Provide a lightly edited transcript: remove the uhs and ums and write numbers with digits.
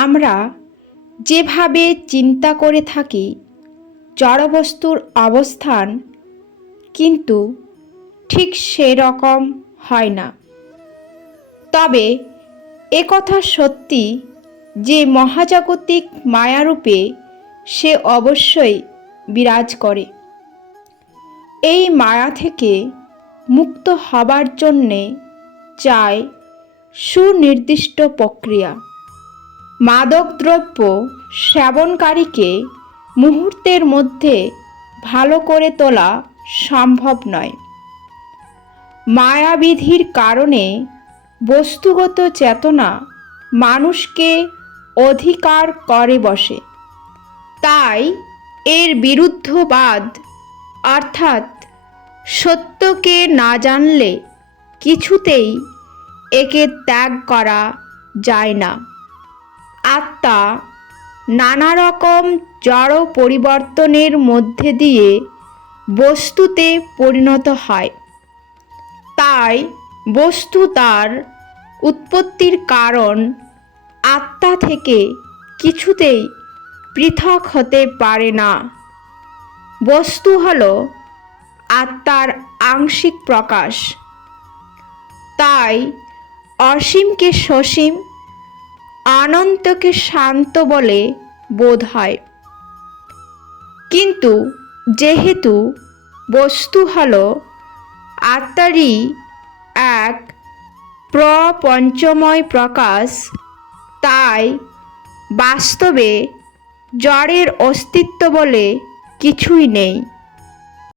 আমরা যেভাবে চিন্তা করে থাকি জড়বস্তুর অবস্থান কিন্তু ঠিক সেরকম হয় না। তবে একথা সত্যি যে মহাজাগতিক মায়ারূপে সে অবশ্যই বিরাজ করে। এই মায়া থেকে মুক্ত হবার জন্যে চাই সুনির্দিষ্ট প্রক্রিয়া। মাদকদ্রব্য সেবনকারীকে মুহূর্তের মধ্যে ভালো করে তোলা সম্ভব নয়। মায়াবিধির কারণে বস্তুগত চেতনা মানুষকে অধিকার করে বসে। তাই এর বিরুদ্ধবাদ অর্থাৎ সত্যকে না জানলে কিছুতেই একে ত্যাগ করা যায় না। আত্মা নানা রকম জড় পরিবর্তনের মধ্যে দিয়ে বস্তুতে পরিণত হয়। তাই বস্তু তার উৎপত্তির কারণ আত্মা থেকে কিছুতেই পৃথক হতে পারে না। বস্তু হল আত্মার আংশিক প্রকাশ। তাই অসীমকে সসীম, অনন্তকে শান্ত বলে বোধ হয়। কিন্তু যেহেতু বস্তু হল আত্মারই এক প্রপঞ্চময় প্রকাশ, তাই বাস্তবে জড়ের অস্তিত্ব বলে কিছুই নেই।